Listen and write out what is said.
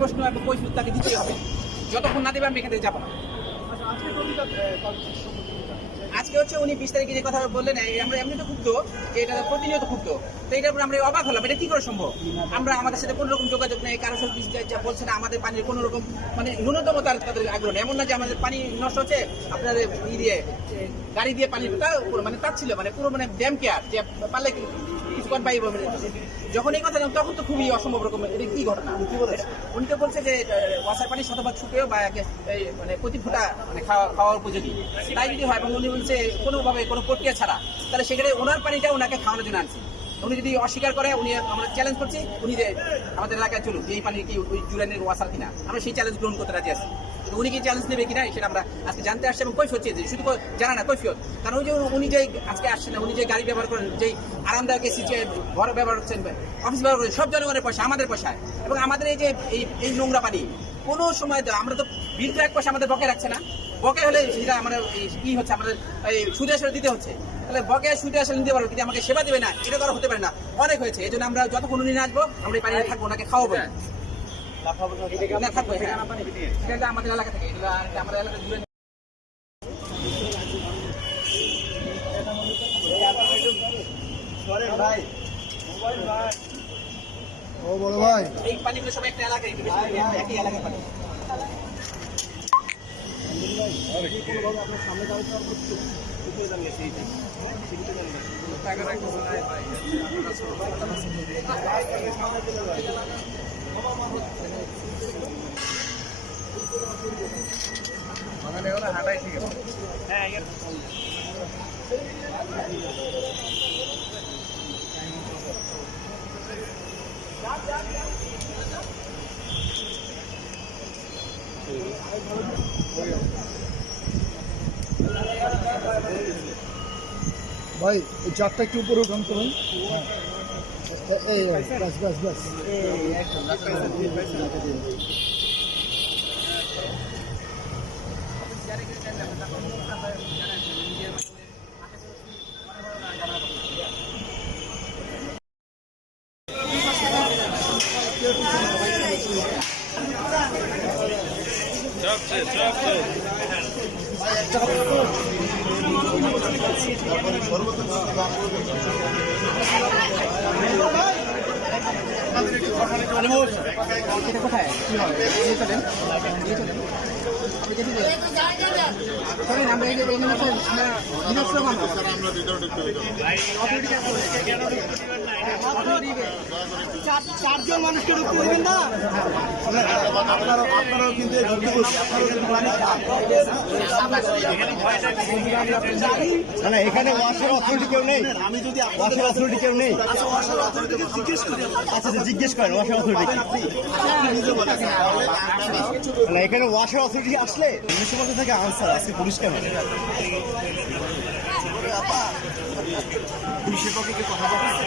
প্রশ্ন এবং কৈফিয়ত তাকে দিতেই হবে। যতক্ষণ না দেবে আমি এখান থেকে যাবো না। আজকে হচ্ছে উনি 20 তারিখে যে কথা বললেন, আমরা এমনি তো ক্ষুব্ধ যে এটা প্রতিনিয়ত ক্ষুব্ধ, তো এটার উপর আমরা অবাক হলাম। এটা কি করে সম্ভব? আমরা আমাদের সাথে কোনো রকম যোগাযোগ নেই, কারোর সাথে যা বলছে না, আমাদের পানির কোনো রকম মানে ন্যূনতম তাদের আগ্রহ নেই। এমন না যে আমাদের পানি নষ্ট হচ্ছে আপনাদের দিয়ে গাড়ি দিয়ে পানিটা মানে তার ছিল মানে পুরো মানে ড্যাম কেয়ার যে পারলে কিছুক্ষণ পাইব। যখন এই কথা তখন তো খুবই অসম্ভব রকম। এটা কি ঘটনা? উনি তো বলছে যে ওয়াসার পানি শতভাগ সুপেয় বা মানে প্রতি ফুটা মানে খাওয়ার উপযোগী, তাই যদি হয় এবং উনি বলছে কোনোভাবে কোনো প্রক্রিয়া ছাড়া, তাহলে সেখানে ওনার পানিটা ওনাকে খাওয়ানোর জন্য আনছি। উনি যদি অস্বীকার করে, উনি আমরা চ্যালেঞ্জ করছি, উনি যে আমাদের এলাকায় চলুন এই পানি কি ওই জুরানের ওয়াসার কিনা, আমরা সেই চ্যালেঞ্জ গ্রহণ করতে রাজি আছি। উনি কি চ্যালেঞ্জ নেবে কিনা সেটা আমরা আজকে জানতে আসছি এবং কৈফিয়ত চেয়েছি, শুধু জানা না কৈফিয়ত। কারণ ওই যে উনি যে আজকে আসছেন না, উনি যে গাড়ি ব্যবহার করেন, যেই আরামদায়ক এসি যে ঘর ব্যবহার করছেন, অফিস ব্যবহার করেন, সব জনগণের পয়সা, আমাদের পয়সায়। এবং আমাদের এই যে এই নোংরা পানি কোনো সময় আমরা তো বিল তো এক পয়সা আমাদের বকে রাখছে না। বকে হলে সেটা আমাদের কি হচ্ছে, আমাদের এই সুদে আসলে দিতে হচ্ছে। তাহলে বকে সুদে আসলে নিতে পারবো, কিন্তু আমাকে সেবা দেবে না, এটা তো আর হতে পারে না। অনেক হয়েছে, এই জন্য আমরা যতক্ষণ উনি না আসবো আমরা এই পানি থাকবো, ওনাকে খাওয়াবো না থাকবো। এটা আমাদের এলাকা থেকে, আমাদের এলাকা জুড়ে ও বড় ভাই, এই পানিগুলো সব একটা এলাকায়, একই এলাকায় পানি। হাঁটাই ঠিক আছে। হ্যাঁ ভাই এই চারটা একটু উপরে উঠান তো ভাই। এই বাস বাস বাস কোথায় কি হবে চলেন চারজন মানুষকে ঢুকতে দেবেন না। আপনারাও কিন্তু না, এখানে ওয়াসার অথরিটি কেউ নেই। আমি যদি ওয়াসার অথরিটি কেউ নেই, আচ্ছা জিজ্ঞেস করেন ওয়াসার অথরিটি। না, এখানে ওয়াসার অথরিটি আসলে মিউনিসিপালিটি থেকে আনসার আজকে পুলিশ কেন? পুলিশের পক্ষে কথা বলতে